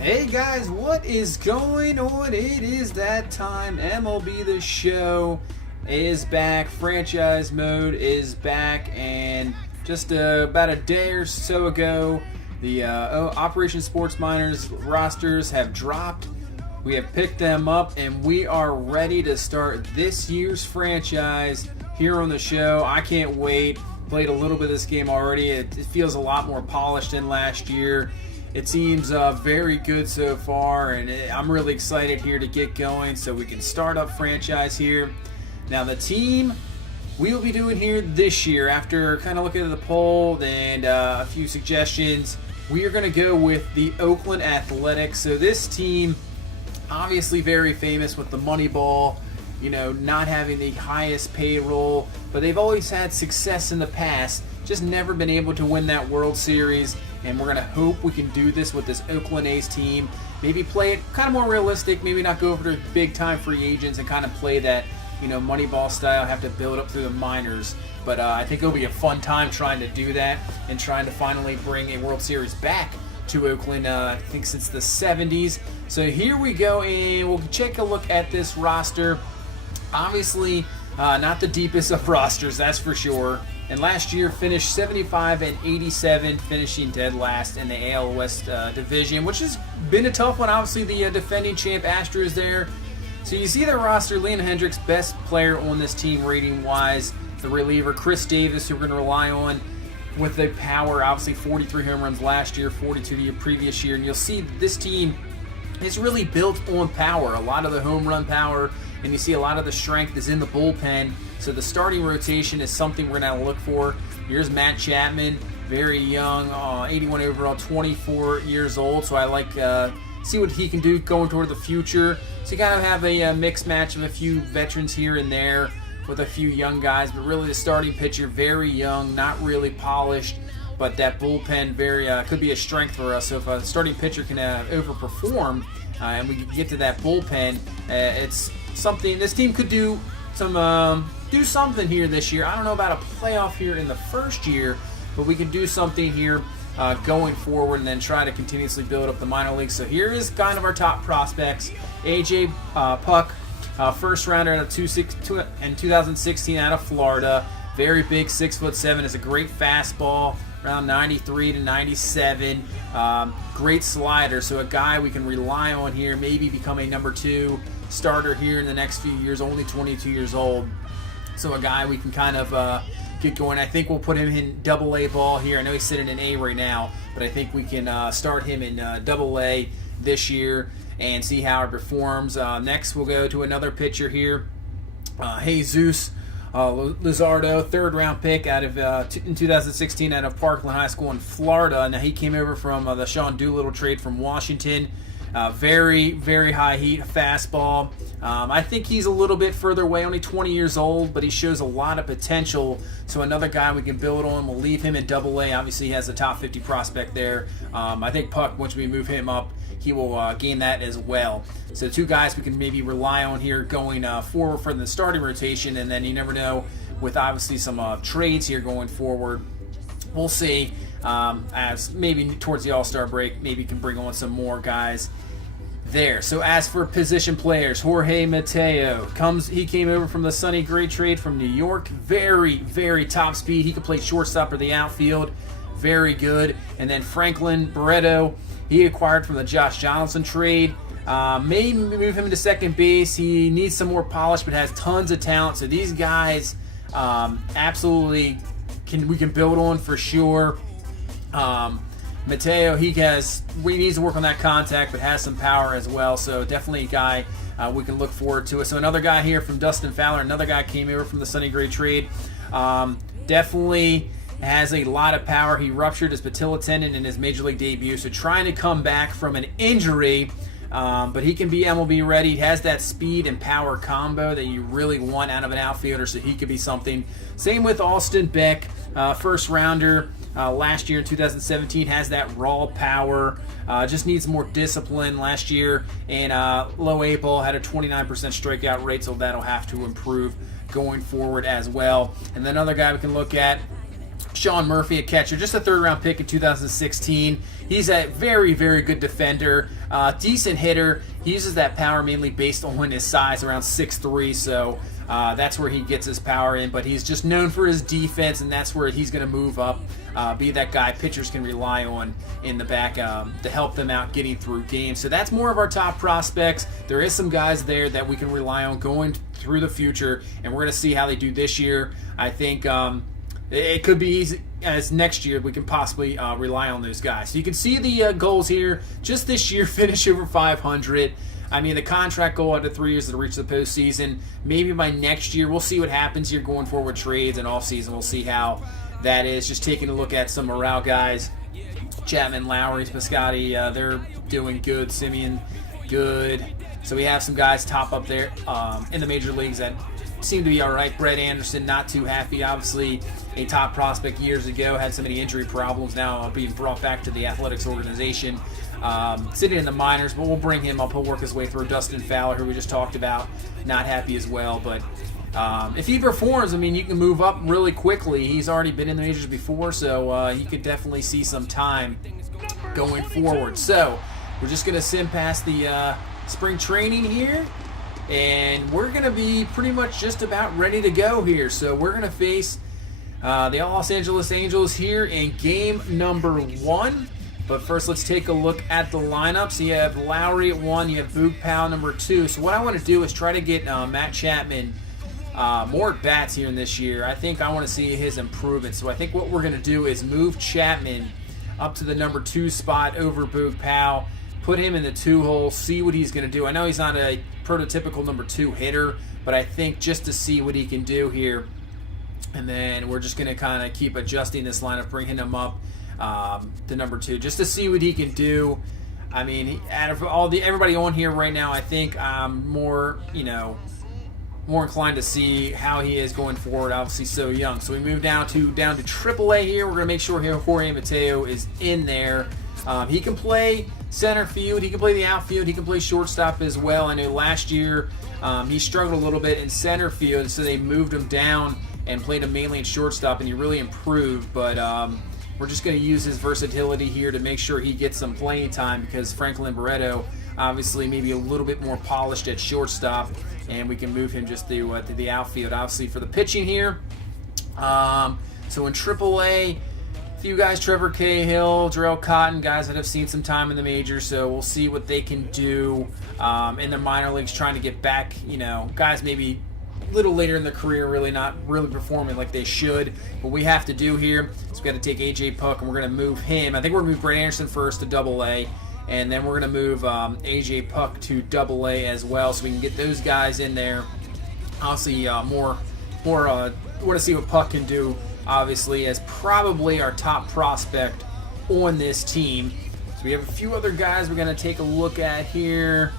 Hey guys, what is going on? It is that time. MLB The Show is back. Franchise mode is back. And just about a day or so ago, the Operation Sports Miners rosters have dropped. We have picked them up, and we are ready to start this year's franchise here on the show. I can't wait. Played a little bit of this game already. It feels a lot more polished than last year. It seems very good so far, and I'm really excited here to get going so we can start up franchise here. Now, the team we will be doing here this year, after kind of looking at the poll and a few suggestions, we are going to go with the Oakland Athletics. So this team, obviously very famous with the Moneyball, not having the highest payroll, but they've always had success in the past, just never been able to win that World Series. And we're going to hope we can do this with this Oakland A's team. Maybe play it kind of more realistic, maybe not go over to big-time free agents and kind of play that, Moneyball style, have to build up through the minors. But I think it'll be a fun time trying to do that and trying to finally bring a World Series back to Oakland, I think since the 70s. So here we go, and we'll take a look at this roster. Obviously, not the deepest of rosters, that's for sure. And last year finished 75-87, finishing dead last in the AL West division, which has been a tough one. Obviously, the defending champ Astros there. So you see the roster: Liam Hendricks, best player on this team rating-wise. The reliever Chris Davis, who we're going to rely on with the power. Obviously, 43 home runs last year, 42 the previous year. And you'll see this team is really built on power. A lot of the home run power, and you see a lot of the strength is in the bullpen. So the starting rotation is something we're going to look for. Here's Matt Chapman, very young, 81 overall, 24 years old. So I like see what he can do going toward the future. So you kind of have a mixed match of a few veterans here and there with a few young guys. But really the starting pitcher, very young, not really polished. But that bullpen could be a strength for us. So if a starting pitcher can overperform and we can get to that bullpen, it's something this team could do something here this year. I don't know about a playoff here in the first year, but we can do something here going forward and then try to continuously build up the minor leagues. So here is kind of our top prospects. AJ Puck, first rounder in 2016 out of Florida. Very big, 6'7", is a great fastball, around 93 to 97. Great slider, so a guy we can rely on here, maybe become a number 2 starter here in the next few years, only 22 years old. So a guy we can kind of get going. I think we'll put him in Double-A ball here. I know he's sitting in A right now, but I think we can start him in Double-A this year and see how it performs. Next, we'll go to another pitcher here, Jesus Luzardo, third-round pick out of in 2016 out of Parkland High School in Florida. Now he came over from the Sean Doolittle trade from Washington. Very, very high heat fastball. I think he's a little bit further away, only 20 years old, but he shows a lot of potential. So another guy we can build on. We'll leave him in Double-A. Obviously, he has a top 50 prospect there. I think Puck, once we move him up, he will gain that as well. So two guys we can maybe rely on here going forward for the starting rotation, and then you never know with obviously some trades here going forward. We'll see. As maybe towards the All-Star break, maybe can bring on some more guys there. So as for position players, Jorge Mateo he came over from the Sonny Gray trade from New York. Very, very top speed. He could play shortstop or the outfield. Very good. And then Franklin Barreto, he acquired from the Josh Donaldson trade. May move him to second base. He needs some more polish, but has tons of talent. So these guys absolutely we can build on for sure. Mateo, he needs to work on that contact, but has some power as well. So definitely a guy we can look forward to. So another guy here from Dustin Fowler. Another guy came over from the Sonny Gray trade. Definitely has a lot of power. He ruptured his patella tendon in his major league debut, so trying to come back from an injury. But he can be MLB ready. He has that speed and power combo that you really want out of an outfielder, so he could be something. Same with Austin Beck, first rounder last year in 2017, has that raw power. Just needs more discipline last year, and low A ball, had a 29% strikeout rate, so that'll have to improve going forward as well. And then another guy we can look at, Sean Murphy, a catcher, just a third-round pick in 2016. He's a very, very good defender, decent hitter. He uses that power mainly based on his size, around 6'3", so that's where he gets his power in. But he's just known for his defense, and that's where he's going to move up, be that guy pitchers can rely on in the back to help them out getting through games. So that's more of our top prospects. There is some guys there that we can rely on going through the future, and we're going to see how they do this year. I think it could be easy as next year we can possibly rely on those guys. So you can see the goals here. Just this year, finish over 500. I mean, the contract goal after 3 years to reach the postseason. Maybe by next year, we'll see what happens here going forward with trades and off season. We'll see how that is. Just taking a look at some morale guys. Chapman, Lowry, Piscotty, they're doing good. Simeon, good. So we have some guys top up there in the major leagues that seem to be all right. Brett Anderson, not too happy. Obviously, a top prospect years ago, had so many injury problems. Now being brought back to the athletics organization. Sitting in the minors, but we'll bring him up. He'll work his way through. Dustin Fowler, who we just talked about, not happy as well. But if he performs, I mean, you can move up really quickly. He's already been in the majors before, so he could definitely see some time going forward. So we're just going to sim past the spring training here, and we're going to be pretty much just about ready to go here. So we're going to face the Los Angeles Angels here in game number 1. But first, let's take a look at the lineups. You have Lowry at 1. You have Boog Powell number 2. So what I want to do is try to get Matt Chapman more at-bats here in this year. I think I want to see his improvement. So I think what we're going to do is move Chapman up to the number 2 spot over Boog Powell, put him in the 2 hole, see what he's going to do. I know he's not a prototypical number 2 hitter, but I think just to see what he can do here. And then we're just going to kind of keep adjusting this lineup, bringing him up to number 2, just to see what he can do. I mean, out of everybody on here right now, I think I'm more inclined to see how he is going forward. Obviously, so young. So we move down to AAA here. We're going to make sure Jorge Mateo is in there. He can play center field. He can play the outfield. He can play shortstop as well. I know last year he struggled a little bit in center field, so they moved him down and played him mainly in shortstop, and he really improved. But we're just going to use his versatility here to make sure he gets some playing time, because Franklin Barreto obviously maybe a little bit more polished at shortstop, and we can move him just to the outfield. Obviously for the pitching here, so in AAA, a few guys, Trevor Cahill, Jarrell Cotton, guys that have seen some time in the majors, so we'll see what they can do in the minor leagues, trying to get back, guys maybe a little later in their career, really not really performing like they should. What we have to do here is we got to take AJ Puck, and we're going to move him. I think we're going to move Brett Anderson first to AA, and then we're going to move AJ Puck to AA as well, so we can get those guys in there. Obviously, more want to see what Puck can do, obviously, as probably our top prospect on this team. So we have a few other guys we're going to take a look at here.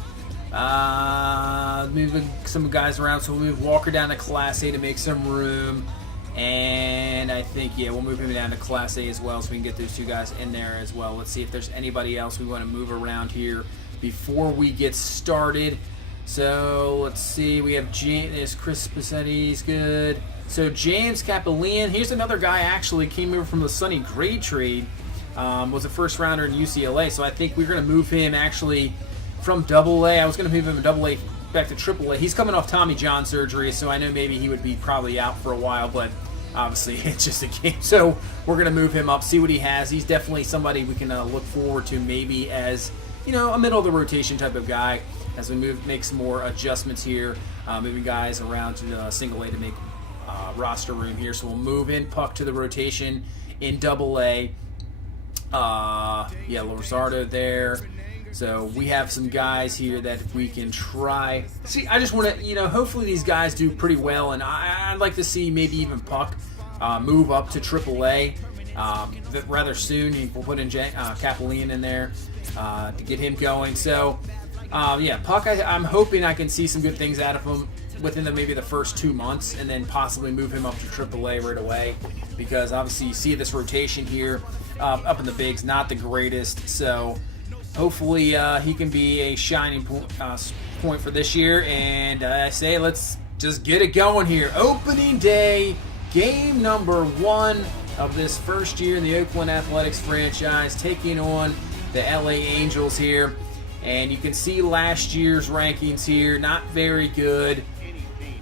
Moving some guys around, so we'll move Walker down to Class A to make some room, and I think we'll move him down to Class A as well, so we can get those 2 guys in there as well. Let's see if there's anybody else we want to move around here before we get started. So let's see, we have James, Chris Pasetti's good. So James Capillian, here's another guy actually came over from the Sonny Gray trade, was a first rounder in UCLA, so I think we're going to move him actually from AA. I was going to move him in AA back to AAA. He's coming off Tommy John surgery, so I know maybe he would be probably out for a while, but obviously it's just a game. So we're going to move him up, see what he has. He's definitely somebody we can look forward to maybe as, a middle-of-the-rotation type of guy as we make some more adjustments here, moving guys around to single A to make roster room here. So we'll move in Puck to the rotation in AA. Lozardo there. So we have some guys here that we can try. See, I just want to, hopefully these guys do pretty well, and I'd like to see maybe even Puck move up to AAA rather soon. We'll put in Capillian in there to get him going. So, Puck, I'm hoping I can see some good things out of him within maybe the first 2 months, and then possibly move him up to AAA right away, because obviously you see this rotation here up in the bigs, not the greatest. So hopefully he can be a shining point for this year, and I say let's just get it going here. Opening day, game number 1 of this first year in the Oakland Athletics franchise, taking on the LA Angels here. And you can see last year's rankings here, not very good.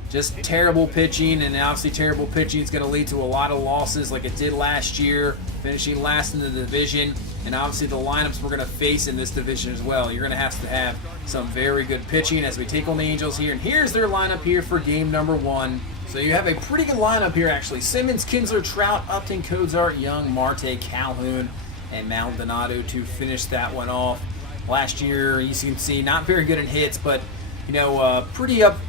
Just terrible pitching, and obviously terrible pitching is going to lead to a lot of losses like it did last year, finishing last in the division. And obviously the lineups we're going to face in this division as well. You're going to have some very good pitching as we take on the Angels here. And here's their lineup here for game number 1. So you have a pretty good lineup here, actually. Simmons, Kinsler, Trout, Upton, Cozart, Young, Marte, Calhoun, and Maldonado to finish that one off. Last year, you can see, not very good in hits, but, pretty up,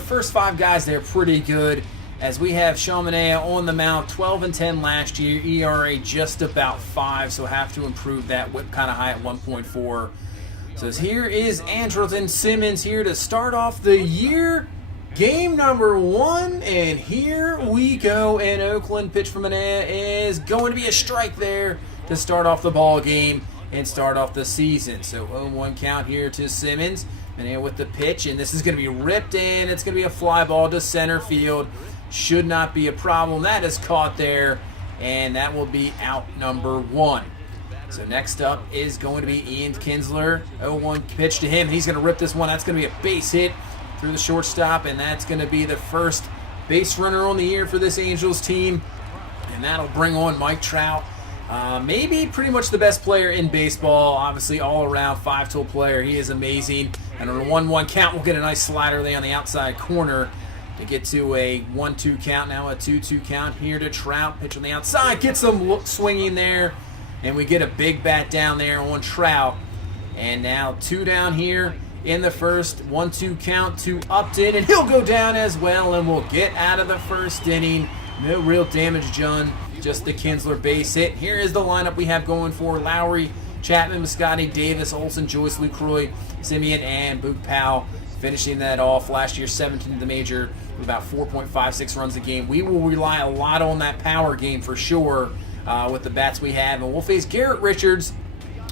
first 5 guys there, pretty good. As we have Chaminade on the mound, 12-10 last year, ERA just about 5, so have to improve that. Whip kind of high at 1.4. So here is Andrelton Simmons here to start off the year. Game number 1, and here we go. And Oakland pitch from Manaea is going to be a strike there to start off the ball game and start off the season. So 0-1 count here to Simmons. Manaea with the pitch, and this is going to be ripped in. It's going to be a fly ball to center field. Should not be a problem. That is caught there, and that will be out number 1. So next up is going to be Ian Kinsler. 0-1 pitch to him. He's going to rip this one. That's going to be a base hit through the shortstop, and that's going to be the first base runner on the year for this Angels team. And that'll bring on Mike Trout. Maybe pretty much the best player in baseball. Obviously all-around 5-tool player. He is amazing. And on a 1-1 count, we'll get a nice slider there on the outside corner to get to a 1-2 count. Now a 2-2 count here to Trout. Pitch on the outside. Gets some swinging there. And we get a big bat down there on Trout. And now 2 down here in the first. 1-2 count to Upton. And he'll go down as well. And we'll get out of the first inning. No real damage done. Just the Kinsler base hit. Here is the lineup we have going for Lowry, Chapman, Muscati, Davis, Olsen, Joyce, Lucroy, Simeon, and Boog Powell. Finishing that off last year, 17th in the major with about 4.56 runs a game. We will rely a lot on that power game for sure with the bats we have. And we'll face Garrett Richards,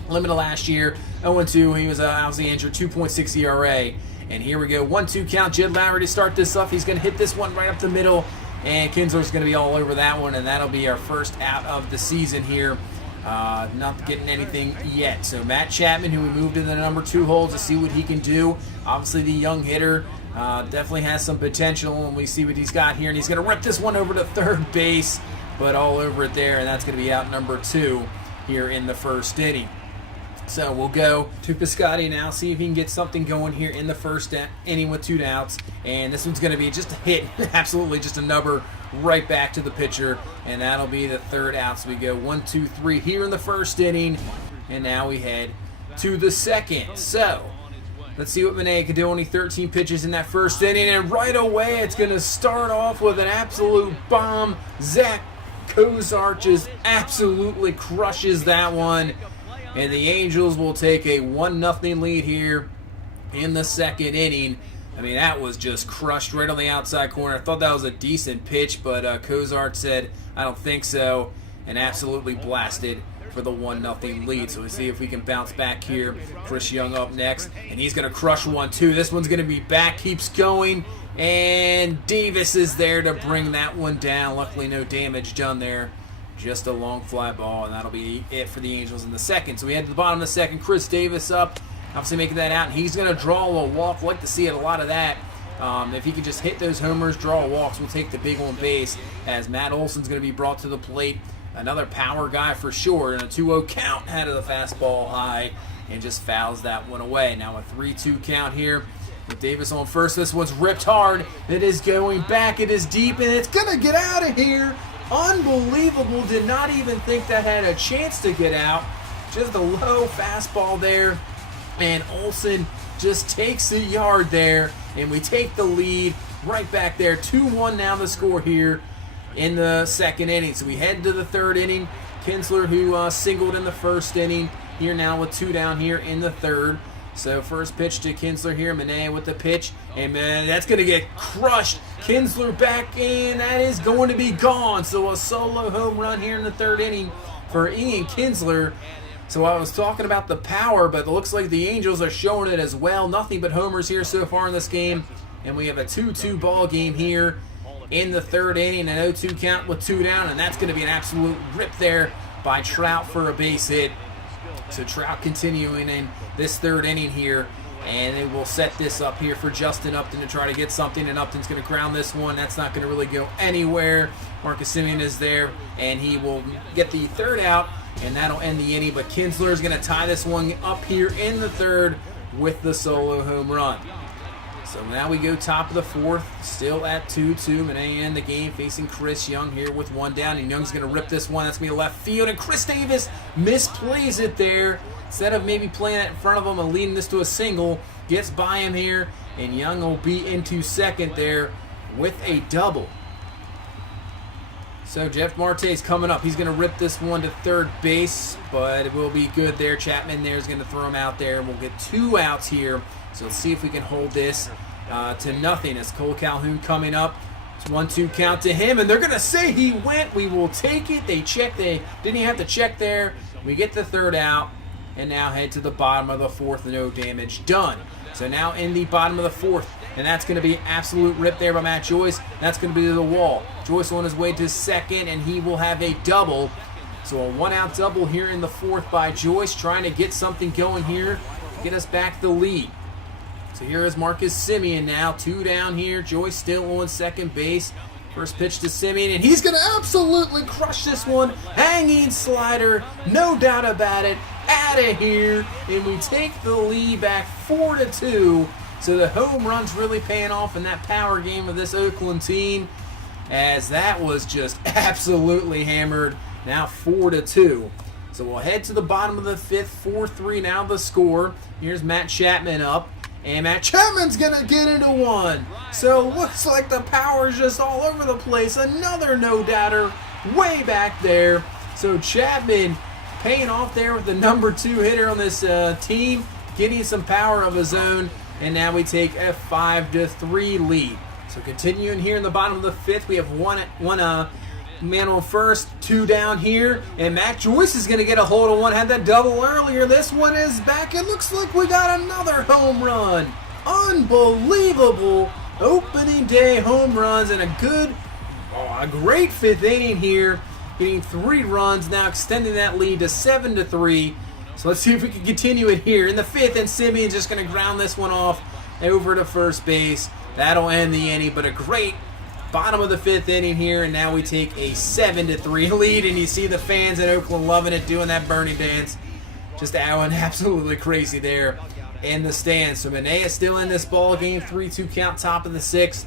limited last year, 0-2. He was obviously injured, 2.6 ERA. And here we go, 1-2 count. Jed Lowry to start this off. He's going to hit this one right up the middle. And Kinsler's going to be all over that one, and that'll be our first out of the season here. Not getting anything yet. So Matt Chapman, who we moved in the number 2 hole to see what he can do. Obviously the young hitter definitely has some potential, and we see what he's got here. And he's going to rip this one over to third base, but all over it there, and that's going to be out number 2 here in the first inning. So we'll go to Piscotty now, see if he can get something going here in the first inning with 2 outs. And this one's going to be just a hit, absolutely just a nubber right back to the pitcher. And that'll be the 3rd out. So we go 1, 2, 3 here in the first inning. And now we head to the 2nd. So let's see what Manaea can do. Only 13 pitches in that first inning. And right away it's going to start off with an absolute bomb. Zach Cozart just absolutely crushes that one. And the Angels will take a 1-0 lead here in the 2nd inning. I mean, that was just crushed right on the outside corner. I thought that was a decent pitch, but Cozart said, I don't think so, and absolutely blasted for the 1-0 lead. So we'll see if we can bounce back here. Chris Young up next, and he's going to crush one, too. This one's going to be back, keeps going, and Davis is there to bring that one down. Luckily, no damage done there. Just a long fly ball, and that'll be it for the Angels in the 2nd. So we head to the bottom of the 2nd. Chris Davis up, obviously making that out, and he's going to draw a walk. Like to see it, a lot of that. If he can just hit those homers, draw walks, we'll take the big on base, as Matt Olson's going to be brought to the plate. Another power guy for sure, and a 2-0 count out of the fastball high, and just fouls that one away. Now a 3-2 count here with Davis on first. This one's ripped hard. It is going back. It is deep, and it's going to get out of here. Unbelievable. Did not even think that had a chance to get out. Just a low fastball there. And Olsen just takes a yard there. And we take the lead right back there. 2-1 now the score here in the 2nd inning. So we head to the 3rd inning. Kinsler, who singled in the 1st inning, here now with 2 down here in the 3rd. So first pitch to Kinsler here. Manaea with the pitch. And man, that's going to get crushed. Kinsler back in. That is going to be gone. So a solo home run here in the 3rd inning for Ian Kinsler. So I was talking about the power, but it looks like the Angels are showing it as well. Nothing but homers here so far in this game. And we have a 2-2 ball game here in the third inning. An 0-2 count with 2 down, and that's going to be an absolute rip there by Trout for a base hit. So Trout continuing in this third inning here, and they will set this up here for Justin Upton to try to get something, and Upton's going to ground this one. That's not going to really go anywhere. Marcus Semien is there, and he will get the third out, and that'll end the inning. But Kinsler is going to tie this one up here in the third with the solo home run. So now we go top of the fourth, still at 2-2. Manet in the game facing Chris Young here with 1 down, and Young's going to rip this one. That's going to be left field, and Chris Davis misplays it there. Instead of maybe playing it in front of him and leading this to a single, gets by him here, and Young will be into second there with a double. So Jeff Marte's coming up. He's going to rip this one to third base, but it will be good there. Chapman there is going to throw him out there, and we'll get 2 outs here. So let's see if we can hold this to nothing as Cole Calhoun coming up. It's 1-2 count to him, and they're going to say he went. We will take it. They checked. They didn't even have to check there. We get the third out, and now head to the bottom of the fourth. No damage done. So now in the bottom of the fourth, and that's going to be an absolute rip there by Matt Joyce. That's going to be to the wall. Joyce on his way to second, and he will have a double. So a 1-out double here in the fourth by Joyce, trying to get something going here, get us back the lead. So here is Marcus Semien now, 2 down here. Joyce still on second base. First pitch to Semien, and he's going to absolutely crush this one. Hanging slider, no doubt about it. Out of here, and we take the lead back 4-2. So the home run's really paying off in that power game of this Oakland team, as that was just absolutely hammered. Now 4-2. So we'll head to the bottom of the fifth, 4-3 now the score. Here's Matt Chapman up. And Matt Chapman's going to get into one. So looks like the power's just all over the place. Another no-doubter way back there. So Chapman paying off there with the number 2 hitter on this team, getting some power of his own. And now we take a 5-3 lead. So continuing here in the bottom of the fifth, we have one man on first, 2 down here, and Matt Joyce is going to get a hold of one. Had that double earlier. This one is back. It looks like we got another home run. Unbelievable opening day home runs, and a great 5th inning here, getting 3 runs, now extending that lead to 7-3. So let's see if we can continue it here in the 5th, and Semien's just going to ground this one off over to first base. That'll end the inning, but a great bottom of the 5th inning here, and now we take a 7-3 lead, and you see the fans in Oakland loving it, doing that Bernie dance. Just going absolutely crazy there in the stands. So Manet is still in this ball game, 3-2 count, top of the 6th,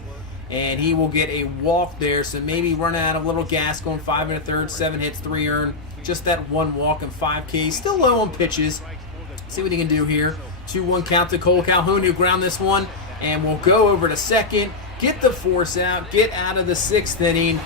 and he will get a walk there, so maybe running out of a little gas, going 5 1/3, 7 hits, 3 earned. Just that 1 walk and 5 Ks. Still low on pitches. See what he can do here. 2-1 count to Cole Calhoun, who ground this one, and we'll go over to second, get the force out, get out of the 6th inning,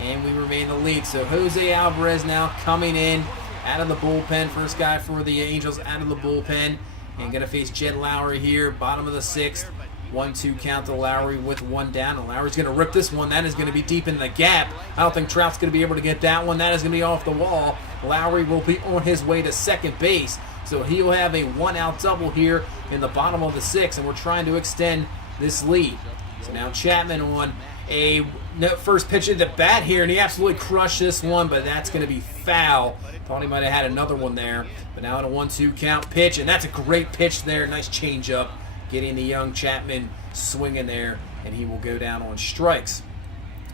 and we remain the lead. So Jose Alvarez now coming in out of the bullpen. First guy for the Angels out of the bullpen, and going to face Jed Lowry here, bottom of the 6th. 1-2 count to Lowry with 1 down, and Lowry's going to rip this one. That is going to be deep in the gap. I don't think Trout's going to be able to get that one. That is going to be off the wall. Lowry will be on his way to second base, so he'll have a 1-out double here in the bottom of the 6th, and we're trying to extend this lead. So now Chapman on a first pitch at the bat here, and he absolutely crushed this one, but that's going to be foul. Thought he might have had another one there, but now in a 1-2 count pitch, and that's a great pitch there. Nice changeup, getting the young Chapman swinging there, and he will go down on strikes.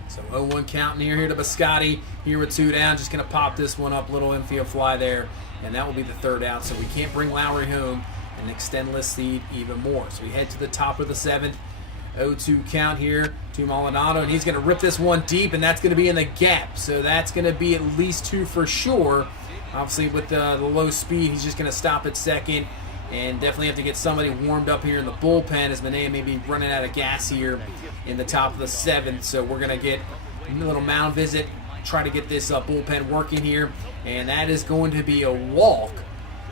So 0-1 count near here to Biscotti, here with 2 down, just going to pop this one up, little infield fly there, and that will be the 3rd out, so we can't bring Lowry home and extend this lead even more. So we head to the top of the 7th, 0-2 count here to Maldonado, and he's going to rip this one deep, and that's going to be in the gap, so that's going to be at least 2 for sure. Obviously with the low speed, he's just going to stop at second, and definitely have to get somebody warmed up here in the bullpen, as Manet may be running out of gas here in the top of the 7th. So we're going to get a little mound visit, try to get this bullpen working here, and that is going to be a walk.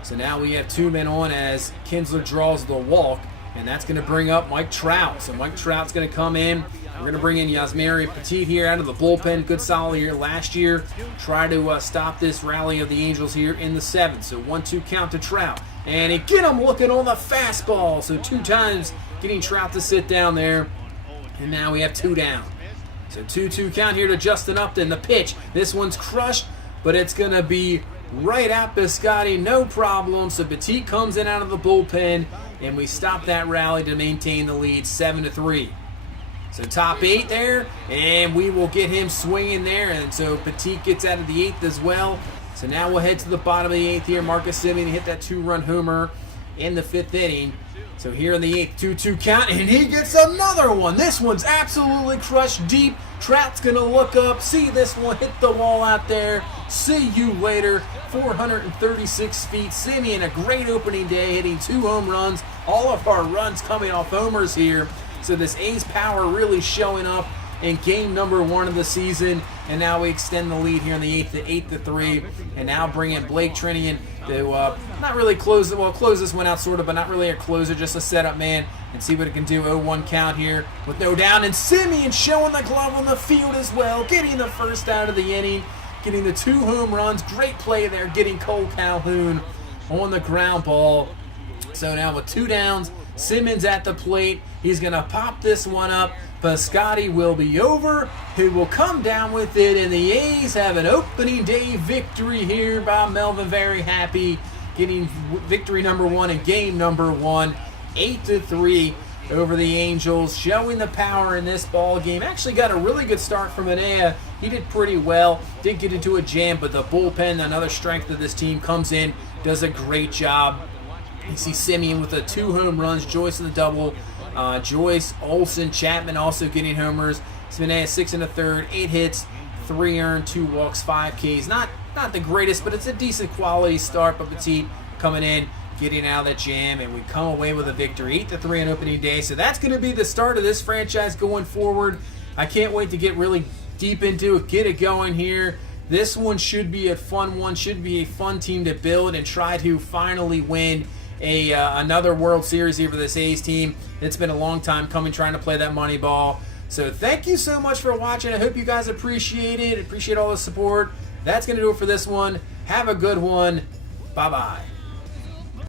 So now we have 2 men on as Kinsler draws the walk, and that's going to bring up Mike Trout. So Mike Trout's going to come in. We're going to bring in Yasmari Petit here out of the bullpen. Good solid year last year. Try to stop this rally of the Angels here in the 7th. So 1-2 count to Trout. And again, I'm looking on the fastball. So 2 times getting Trout to sit down there. And now we have 2 down. So 2-2 count here to Justin Upton. The pitch. This one's crushed, but it's going to be right at Biscotti. No problem. So Petit comes in out of the bullpen, and we stop that rally to maintain the lead 7-3. So top 8 there, and we will get him swinging there. And so Petit gets out of the 8th as well. So now we'll head to the bottom of the 8th here. Marcus Semien hit that 2-run homer in the 5th inning. So here in the 8th, 2-2 count, and he gets another one. This one's absolutely crushed deep. Trout's going to look up, see this one hit the wall out there. See you later. 436 feet. Semien, a great opening day, hitting 2 home runs. All of our runs coming off homers here. So this A's power really showing up in game number 1 of the season. And now we extend the lead here in the 8th to 8-3. And now bring in Blake Trinian to not really close it. Well, close this one out sort of, but not really a closer, just a setup man. And see what it can do. 0-1 count here with no down. And Semien showing the glove on the field as well. Getting the first out of the inning. Getting the 2 home runs. Great play there. Getting Cole Calhoun on the ground ball. So now with 2 downs, Simmons at the plate. He's going to pop this one up. Biscotti will be over, who will come down with it, and the A's have an opening day victory here by Melvin. Very happy, getting victory number 1 in game number 1, 8-3 over the Angels, showing the power in this ball game. Actually got a really good start from Manea. He did pretty well, did get into a jam, but the bullpen, another strength of this team, comes in, does a great job. You see Semien with the 2 home runs, Joyce with the double. Joyce, Olsen, Chapman also getting homers. Manea 6 1/3, 8 hits, 3 earned, 2 walks, 5 Ks. Not the greatest, but it's a decent quality start. But Petit coming in, getting out of that jam, and we come away with a victory, 8-3 on opening day. So that's going to be the start of this franchise going forward. I can't wait to get really deep into it, get it going here. This one should be a fun one, should be a fun team to build and try to finally win another World Series here for this A's team. It's been a long time coming, trying to play that money ball. So thank you so much for watching. I hope you guys appreciate it. Appreciate all the support. That's going to do it for this one. Have a good one. Bye-bye.